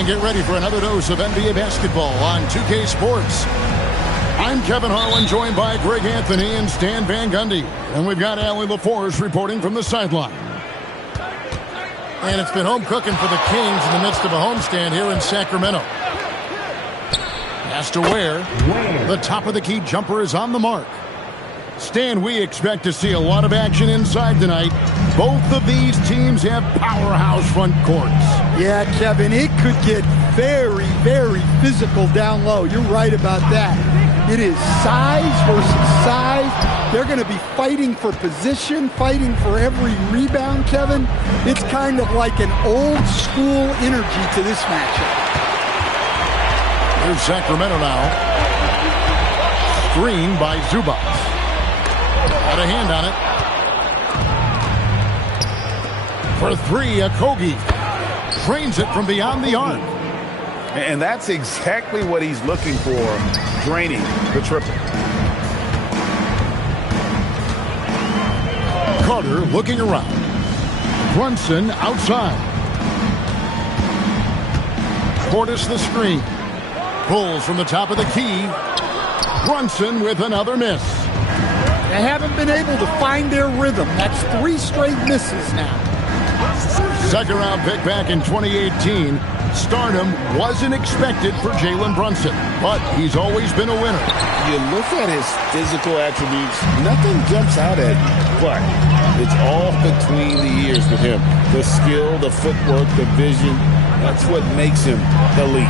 And get ready for another dose of NBA basketball on 2K Sports. I'm Kevin Harlan, joined by Greg Anthony and Stan Van Gundy. And we've got Allie LaForce reporting from the sideline. And it's been home cooking for the Kings in the midst of a homestand here in Sacramento. Pass to Ware. The top of the key jumper is on the mark. Stan, we expect to see a lot of action inside tonight. Both of these teams have powerhouse front courts. Yeah, Kevin, it could get very, very physical down low. You're right about that. It is size versus size. They're going to be fighting for position, fighting for every rebound, Kevin. It's kind of like an old school energy to this matchup. Here's Sacramento now. Screen by Zubac. Got a hand on it. For three, Okogie trains it from beyond the arc. And that's exactly what he's looking for, draining the triple. Carter looking around. Brunson outside. Portis the screen. Pulls from the top of the key. Brunson with another miss. They haven't been able to find their rhythm. That's 3 straight misses now. Second round pick back in 2018. Stardom wasn't expected for Jalen Brunson, but he's always been a winner. You look at his physical attributes, nothing jumps out at you, but it's all between the ears with him. The skill, the footwork, the vision, that's what makes him elite.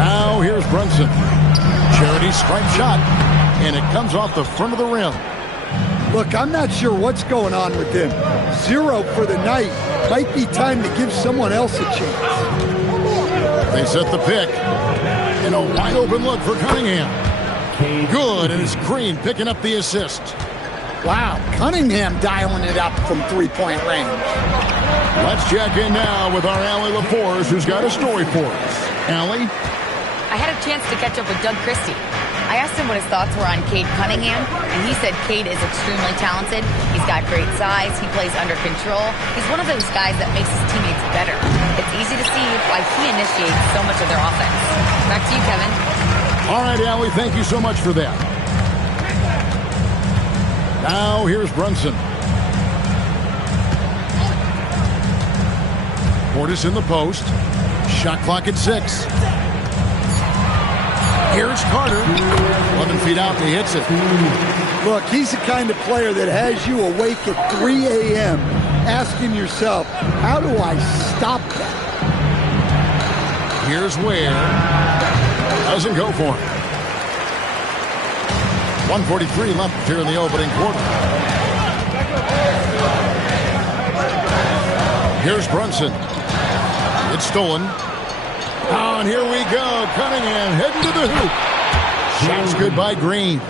Now here's Brunson. Charity stripe shot, and it comes off the front of the rim. Look, I'm not sure what's going on with him. 0 for the night. Might be time to give someone else a chance. They set the pick. And a wide open look for Cunningham. Good, and it's Green picking up the assist. Wow, Cunningham dialing it up from 3-point range. Let's check in now with our Allie LaForce, who's got a story for us. Allie? I had a chance to catch up with Doug Christie. I asked him what his thoughts were on Cade Cunningham, and he said Cade is extremely talented. He's got great size. He plays under control. He's one of those guys that makes his teammates better. It's easy to see why he initiates so much of their offense. Back to you, Kevin. All right, Allie, thank you so much for that. Now here's Brunson. Portis in the post. Shot clock at 6. Here's Carter. 11 feet out, and he hits it. Look, he's the kind of player that has you awake at 3 a.m. asking yourself, how do I stop that? Here's Ware. Doesn't go for him. 1:43 left here in the opening quarter. Here's Brunson. It's stolen. Oh, and here we go. Cunningham heading to the hoop. Shots good by Green.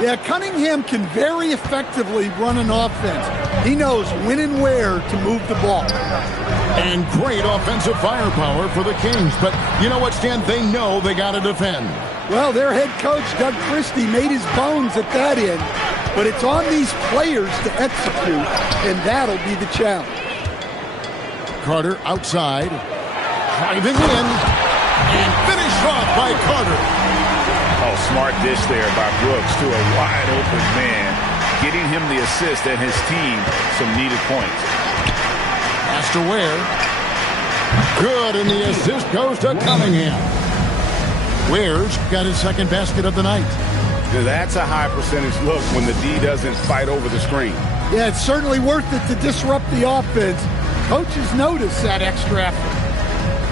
Yeah, Cunningham can very effectively run an offense. He knows when and where to move the ball. And great offensive firepower for the Kings. But you know what, Stan? They know they got to defend. Well, their head coach, Doug Christie, made his bones at that end. But it's on these players to execute, and that'll be the challenge. Carter outside. Driving in. And finished off by Carter. Oh, smart dish there by Brooks to a wide-open man, getting him the assist and his team some needed points. Pass to Ware. Good, and the assist goes to Cunningham. Ware's got his second basket of the night. That's a high percentage look when the D doesn't fight over the screen. Yeah, it's certainly worth it to disrupt the offense. Coaches notice that extra effort.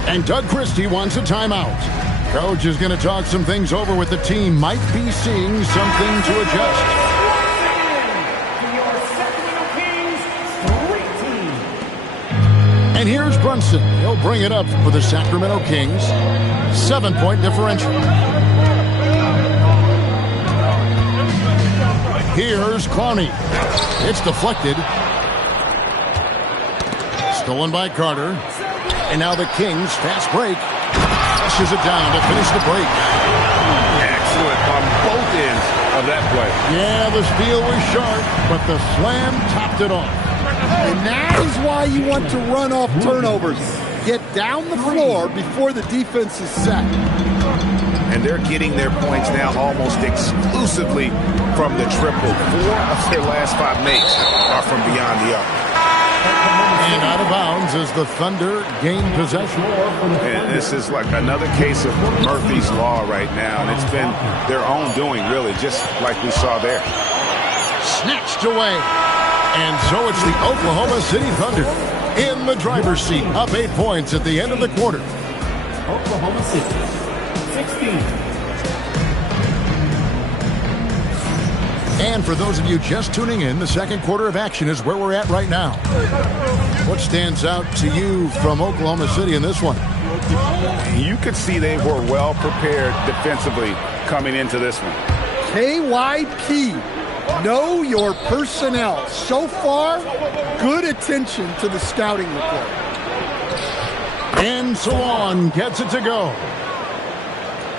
And Doug Christie wants a timeout. Coach is going to talk some things over with the team. Might be seeing something to adjust. And here's Brunson. He'll bring it up for the Sacramento Kings. 7-point differential. Here's Clowney. It's deflected. Stolen by Carter. And now the Kings fast break. Pushes it down to finish the break. Excellent on both ends of that play. Yeah, the steal was sharp, but the slam topped it off. And that is why you want to run off turnovers. get down the floor before the defense is set. And they're getting their points now almost exclusively from the triple. 4 of their last 5 makes are from beyond the arc. And out of bounds as the Thunder gain possession. And this is like another case of Murphy's Law right now. And it's been their own doing, really, just like we saw there. Snatched away. And so it's the Oklahoma City Thunder in the driver's seat, up 8 points at the end of the quarter. Oklahoma City, 16. And for those of you just tuning in, the second quarter of action is where we're at right now. What stands out to you from Oklahoma City in this one? You could see they were well prepared defensively coming into this one. KYP, know your personnel. So far, good attention to the scouting report. And Sawan gets it to go.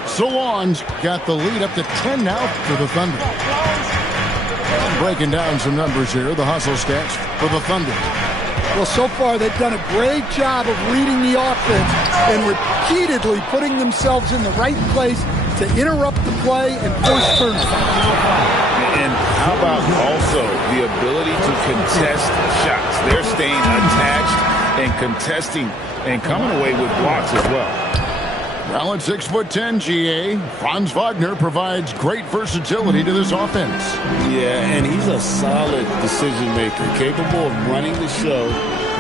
Sawan's got the lead up to 10 now for the Thunder. Breaking down some numbers here, the hustle stats for the Thunder. Well, so far they've done a great job of reading the offense and repeatedly putting themselves in the right place to interrupt the play and force turnovers. And how about also the ability to contest shots? They're staying attached and contesting and coming away with blocks as well. Well, at 6'10", GA, Franz Wagner provides great versatility to this offense. Yeah, and he's a solid decision maker, capable of running the show.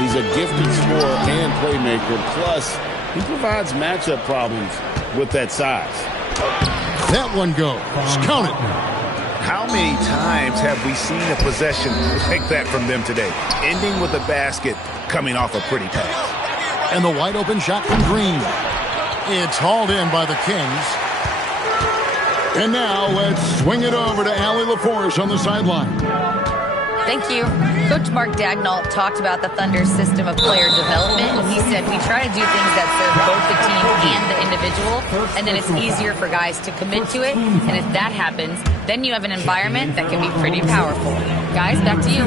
He's a gifted scorer and playmaker. Plus, he provides matchup problems with that size. That one goes. Count it. How many times have we seen a possession like that from them today? Ending with a basket, coming off a pretty pass. And the wide open shot from Green. It's hauled in by the Kings. And now let's swing it over to Allie LaForce on the sideline. Thank you. Coach Mark Dagnall talked about the Thunder's system of player development. He said, we try to do things that serve both the team and the individual, and then it's easier for guys to commit to it. And if that happens, then you have an environment that can be pretty powerful. Guys, back to you.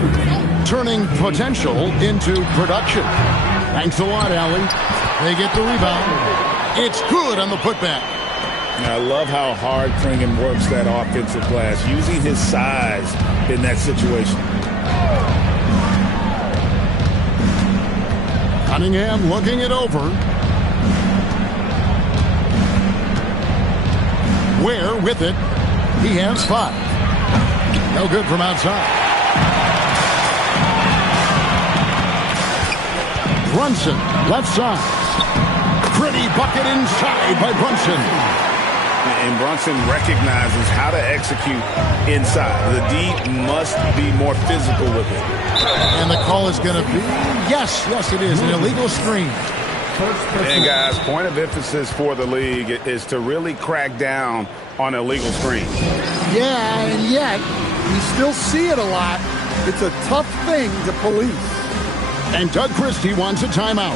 Turning potential into production. Thanks a lot, Allie. They get the rebound. It's good on the putback. I love how hard Pringham works that offensive glass, using his size in that situation. Cunningham looking it over. Ware with it. He has 5. No good from outside. Brunson, left side. Pretty bucket inside by Brunson. And Brunson recognizes how to execute inside. The D must be more physical with it. And the call is going to be, yes, it is, an illegal screen. And guys, point of emphasis for the league is to really crack down on illegal screens. Yeah, and yet, we still see it a lot. It's a tough thing to police. And Doug Christie wants a timeout.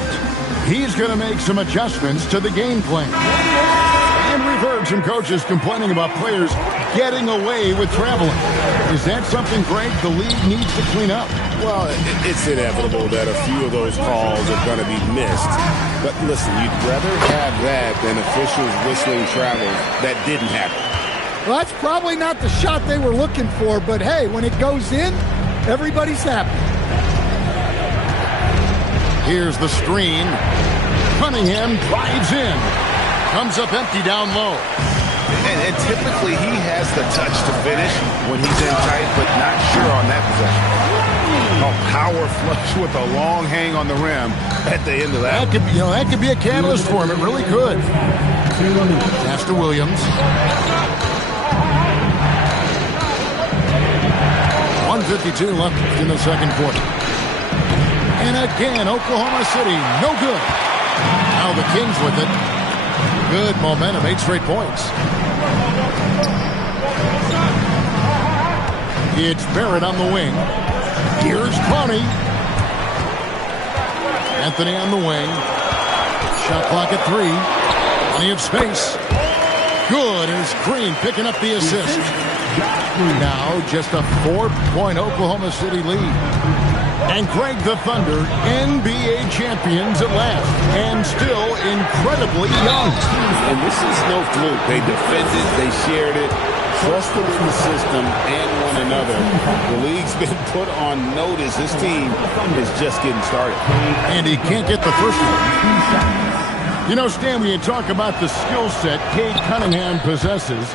He's going to make some adjustments to the game plan. And we've heard some coaches complaining about players getting away with traveling. Is that something, Greg, the league needs to clean up? Well, it's inevitable that a few of those calls are going to be missed. But listen, you'd rather have that than officials whistling travel that didn't happen. Well, that's probably not the shot they were looking for, but hey, when it goes in, everybody's happy. Here's the screen. Cunningham drives in. Comes up empty down low. And typically he has the touch to finish when he's in tight, but not sure on that possession. A power flush with a long hang on the rim at the end of that. That could be a catalyst for him. It really could. Pass to Williams. 1:52 left in the second quarter. And again, Oklahoma City, no good. Now the Kings with it. Good momentum, 8 straight points. It's Barrett on the wing. Here's Clowney. Anthony on the wing. Shot clock at 3. Plenty of space. Good, and it's Green picking up the assist. Now just a 4-point Oklahoma City lead. And Greg, the Thunder, NBA champions at last, and still incredibly young. And this is no fluke. They defended, they shared it, trusted in the system and one another. The league's been put on notice. This team is just getting started. And he can't get the first one. You know, Stan, when you talk about the skill set Cade Cunningham possesses,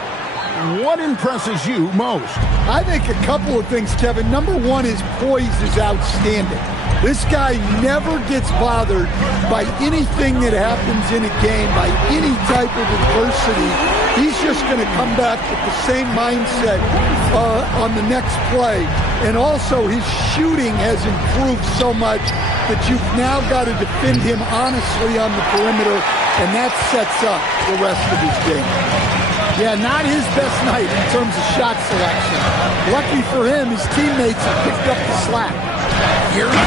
what impresses you most? I think a couple of things, Kevin. Number one, his poise is outstanding. This guy never gets bothered by anything that happens in a game, by any type of adversity. He's just going to come back with the same mindset on the next play. And also, his shooting has improved so much that you've now got to defend him honestly on the perimeter, and that sets up the rest of his game. Yeah, not his best night in terms of shot selection. Lucky for him, his teammates have picked up the slack. Here we go.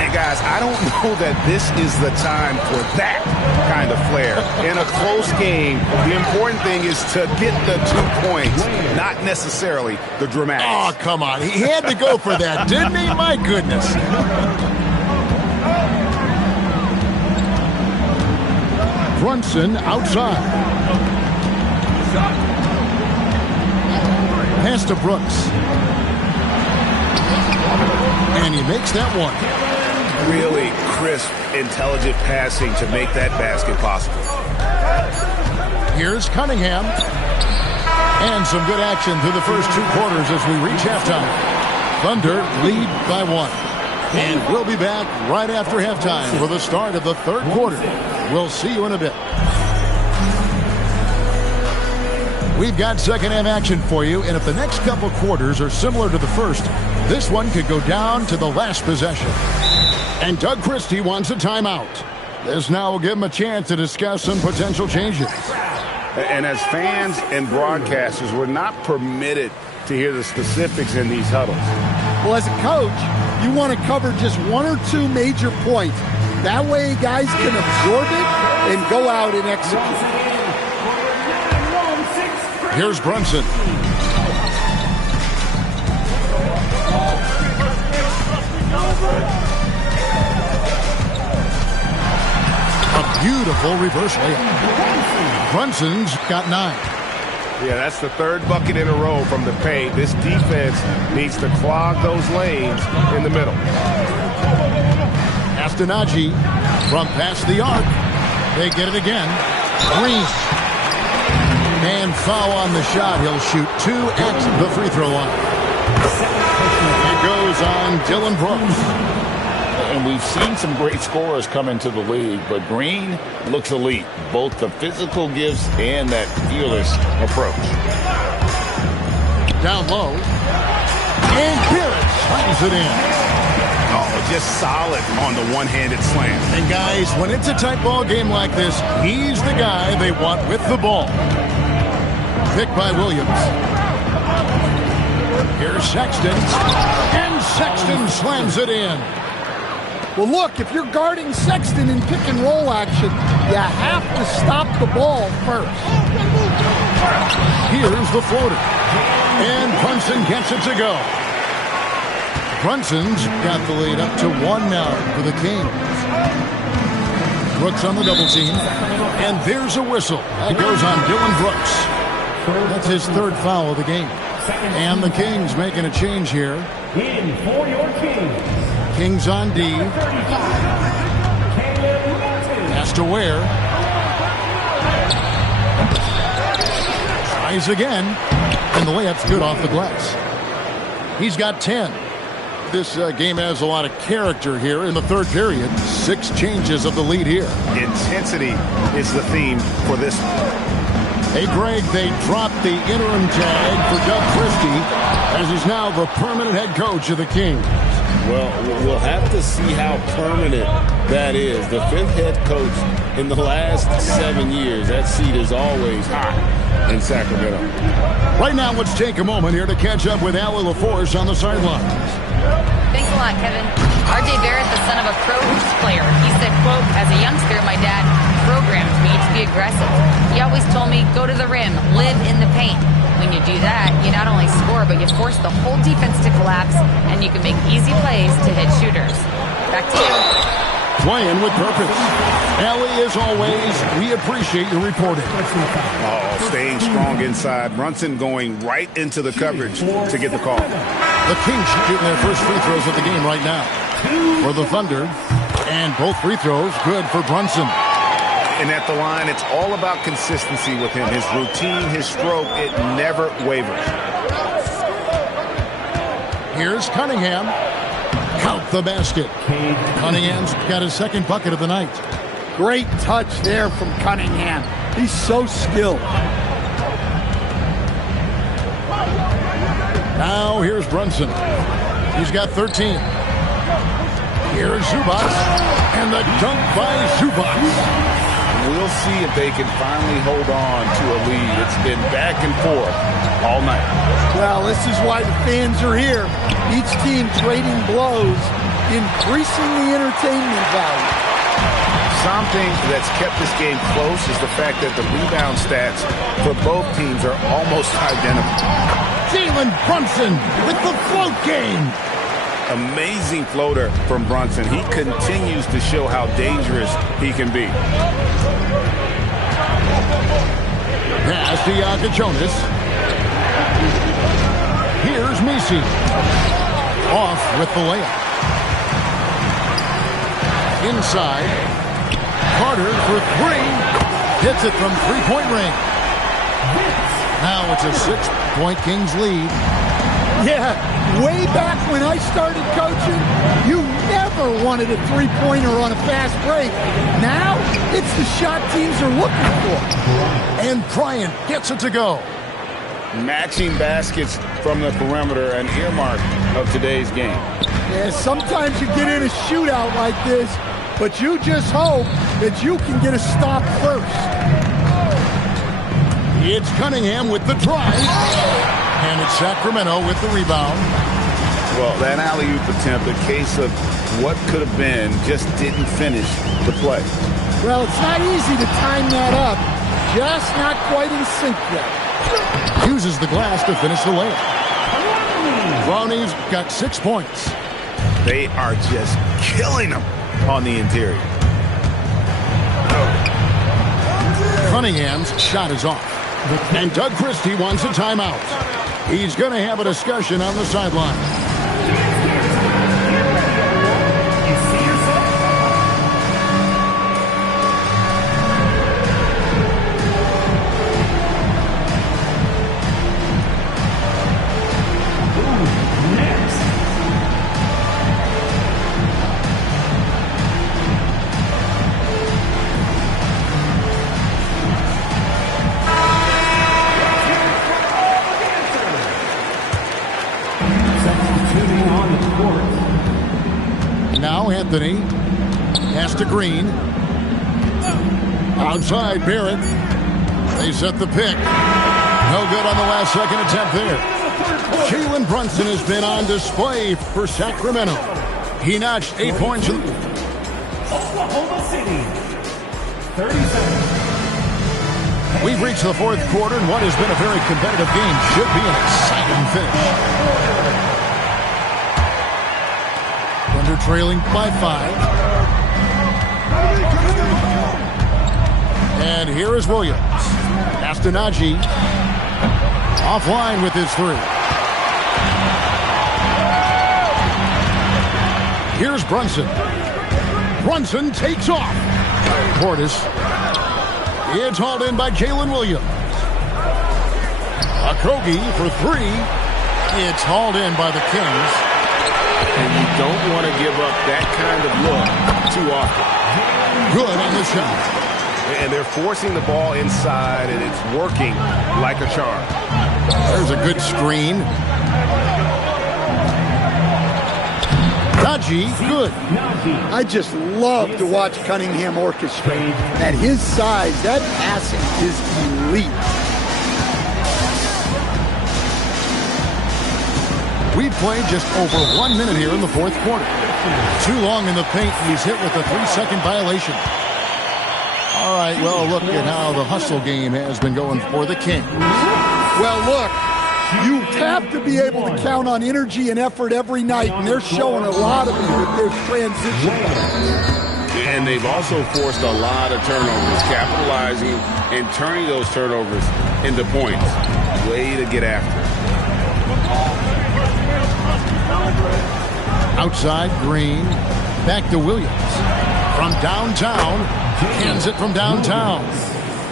And guys, I don't know that this is the time for that kind of flair. In a close game, the important thing is to get the 2 points, not necessarily the dramatics. Oh, come on. He had to go for that, didn't he? My goodness. Brunson outside. Pass to Brooks. And he makes that one. Really crisp, intelligent passing to make that basket possible. Here's Cunningham. And some good action through the first 2 quarters as we reach halftime. Thunder lead by 1. And we'll be back right after halftime for the start of the 3rd quarter. We'll see you in a bit. We've got second half action for you, and if the next couple quarters are similar to the first, this one could go down to the last possession. And Doug Christie wants a timeout. This now will give him a chance to discuss some potential changes. And as fans and broadcasters, we're not permitted to hear the specifics in these huddles. Well, as a coach, you want to cover just 1 or 2 major points. That way guys can absorb it and go out and execute. Here's Brunson. A beautiful reverse layup. Brunson's got 9. Yeah, that's the 3rd bucket in a row from the paint. This defense needs to clog those lanes in the middle. Astanaji from past the arc. They get it again. Green. And foul on the shot. He'll shoot 2 at the free throw line. It goes on Dylan Brooks. And we've seen some great scorers come into the league, but Green looks elite. Both the physical gifts and that fearless approach. Down low. And Barrett slams it in. Oh, just solid on the one-handed slam. And guys, when it's a tight ball game like this, he's the guy they want with the ball. Picked by Williams. Here's Sexton. And Sexton slams it in. Well, look, if you're guarding Sexton in pick-and-roll action, you have to stop the ball first. Here's the floater. And Brunson gets it to go. Brunson's got the lead up to 1 now for the Kings. Brooks on the double team. And there's a whistle. That goes on Dylan Brooks. That's his 3rd foul of the game. And the Kings making a change here. In for your Kings. Kings on D. Pass to Ware. Tries again. And the layup's good off the glass. He's got 10. This game has a lot of character here in the 3rd period. 6 changes of the lead here. Intensity is the theme for this one. Hey, Greg, they dropped the interim tag for Doug Christie as he's now the permanent head coach of the Kings. Well, we'll have to see how permanent that is. The 5th head coach in the last 7 years. That seat is always hot in Sacramento. Right now, let's take a moment here to catch up with Allie LaForce on the sidelines. Thanks a lot, Kevin. R.J. Barrett, the son of a pro hoops player. He said, quote, as a youngster, my dad programmed me to be aggressive. He always told me, go to the rim, live in the paint. When you do that, you not only score, but you force the whole defense to collapse, and you can make easy plays to hit shooters. Back to you. Playing with purpose. Allie, as always, we appreciate your reporting. Oh, staying strong inside. Brunson going right into the coverage to get the call. The Kings shooting their first free throws of the game right now. For the Thunder, and both free throws good for Brunson. And at the line, it's all about consistency with him. His routine, his stroke, it never wavers. Here's Cunningham. Count the basket. Cunningham's got his second bucket of the night. Great touch there from Cunningham. He's so skilled. Now here's Brunson. He's got 13. Here's Zubac. And the dunk by Zubac. We'll see if they can finally hold on to a lead. It's been back and forth all night. Well, this is why the fans are here. Each team trading blows, increasing the entertainment value. Something that's kept this game close is the fact that the rebound stats for both teams are almost identical. Jalen Brunson with the float game. Amazing floater from Brunson. He continues to show how dangerous he can be. Pass to Jonas. Here's Messi. Off with the layup. Inside. Carter for three. Hits it from three-point range. Now it's a 6-point Kings lead. Yeah, way back when I started coaching, you never wanted a three-pointer on a fast break. Now, it's the shot teams are looking for. And Bryant gets it to go. Matching baskets from the perimeter, an earmark of today's game. Yeah, sometimes you get in a shootout like this, but you just hope that you can get a stop first. It's Cunningham with the drive. And it's Sacramento with the rebound. Well, that alley-oop attempt, a case of what could have been, just didn't finish the play. Well, it's not easy to time that up. Just not quite in sync yet. Uses the glass to finish the layup. Brownies got 6 points. They are just killing them on the interior. Cunningham's shot is off. And Doug Christie wants a timeout. He's going to have a discussion on the sideline. Now Anthony has to Green. Outside Barrett. They set the pick. No good on the last second attempt there. Jalen Brunson has been on display for Sacramento. He notched 8 points. Oklahoma City, 37. We've reached the fourth quarter, and what has been a very competitive game should be an exciting finish. Thunder trailing by 5. And here is Williams. Pass to Najee. Offline with his 3. Here's Brunson. Brunson takes off. Portis. It's hauled in by Jalen Williams. Okogie for 3. It's hauled in by the Kings. And you don't want to give up that kind of look too often. Good on the shot. And they're forcing the ball inside, and it's working like a charm. There's a good screen. Najee, good. I just love to watch Cunningham orchestrate. At his size, that passing is elite. We've played just over 1 minute here in the fourth quarter. Too long in the paint, he's hit with a 3-second violation. All right, well, look at how the hustle game has been going for the Kings. Well, look, you have to be able to count on energy and effort every night, and they're showing a lot of it with their transition. And they've also forced a lot of turnovers, capitalizing and turning those turnovers into points. Way to get after it. Outside, Green. Back to Williams. From downtown. Hands it from downtown.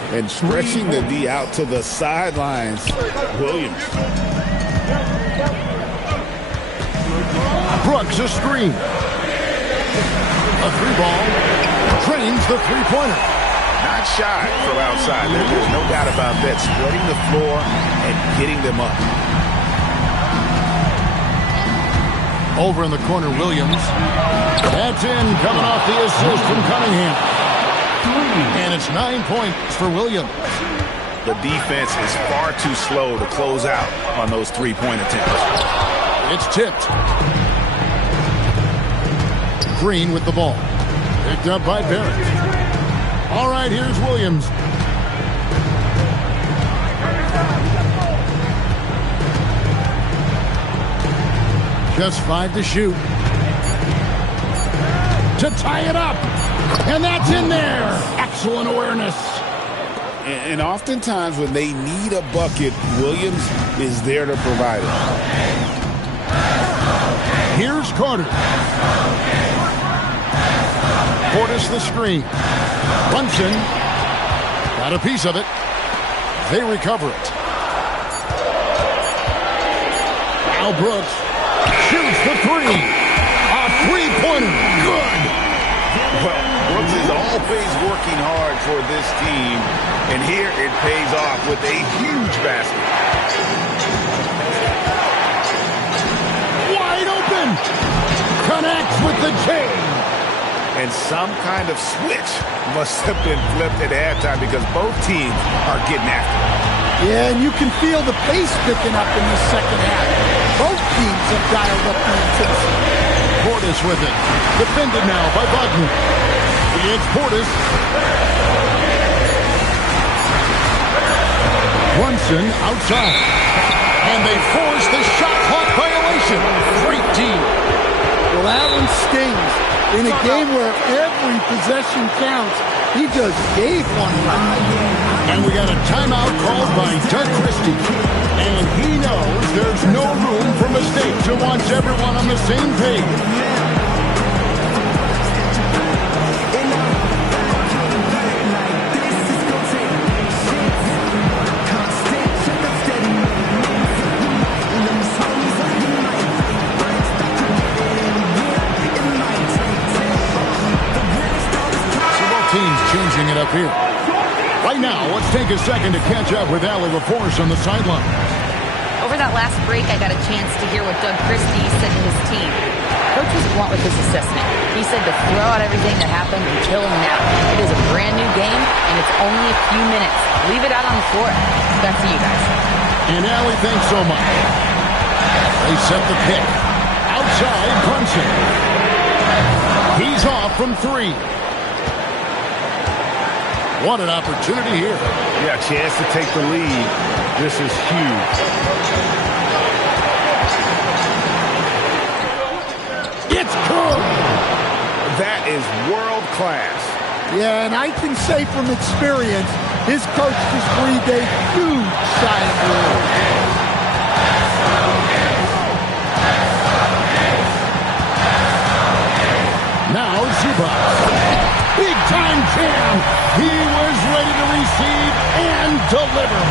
And stretching the D out to the sidelines. Williams. Brooks a screen. A three ball. Drains the three-pointer. Not shy from outside. There's no doubt about that. Spreading the floor and getting them up. Over in the corner, Williams. That's in, coming off the assist from Cunningham. And it's 9 points for Williams. The defense is far too slow to close out on those three-point attempts. It's tipped. Green with the ball. Picked up by Barrett. All right, here's Williams. Just 5 to shoot. To tie it up. And that's in there. Excellent awareness. And oftentimes when they need a bucket, Williams is there to provide it. Here's Carter. Portis the screen. Brunson got a piece of it. They recover it. Al Brooks shoots the three. A three-pointer. Good. Well, Brooks is always working hard for this team, and here it pays off with a huge basket. Wide open. Connects with the J. And some kind of switch must have been flipped at halftime because both teams are getting after it. Yeah, and you can feel the pace picking up in the second half. Both teams have dialed up the intensity. Portis with it. Defended now by Wagner. It's Portis. Brunson outside. And they force the shot clock violation. Great team. Well, that one stings. In a game where every possession counts, he just gave one away. And we got a timeout called by Doug Christie. And he knows there's no room for mistakes and wants everyone on the same page. Changing it up here. Right now, let's take a second to catch up with Allie LaForce on the sideline. Over that last break, I got a chance to hear what Doug Christie said to his team. Coach was blunt with his assessment. He said to throw out everything that happened until now. It is a brand new game, and it's only a few minutes. Leave it out on the floor. Back to you guys. And Allie, thanks so much. They set the pick. Outside, Brunson. He's off from three. What an opportunity here. Yeah, chance to take the lead. This is huge. It's good. That is world class. Yeah, and I can say from experience, his coach just breathed a huge sigh of relief. Now Zubac. Big time jam. He was ready to receive and deliver.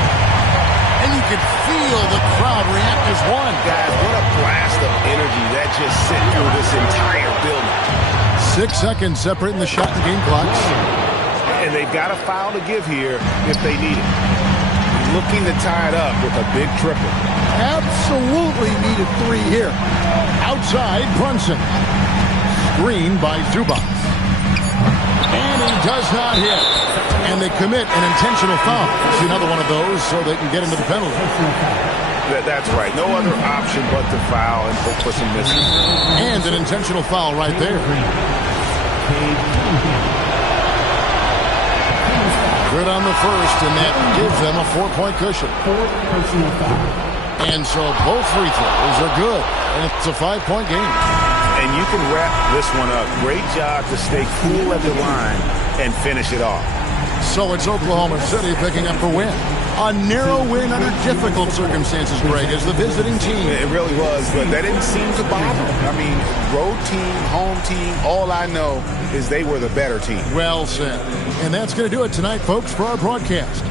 And you could feel the crowd react as one. Guys, what a blast of energy that just sent through this entire building. 6 seconds separating the shot and game clocks. And they've got a foul to give here if they need it. Looking to tie it up with a big triple. Absolutely needed three here. Outside, Brunson. Screen by Zubac. And he does not hit. And they commit an intentional foul. See another one of those so they can get into the penalty. That's right. No other option but to foul and hope for some misses. And an intentional foul right there. Good on the first, and that gives them a 4-point cushion. Fourth personal foul. And so both free throws are good, and it's a 5-point game. And you can wrap this one up. Great job to stay cool at the line and finish it off. So it's Oklahoma City picking up the win. A narrow win under difficult circumstances, Greg, as the visiting team. It really was, but that didn't seem to bother them. I mean, road team, home team, all I know is they were the better team. Well said. And that's going to do it tonight, folks, for our broadcast.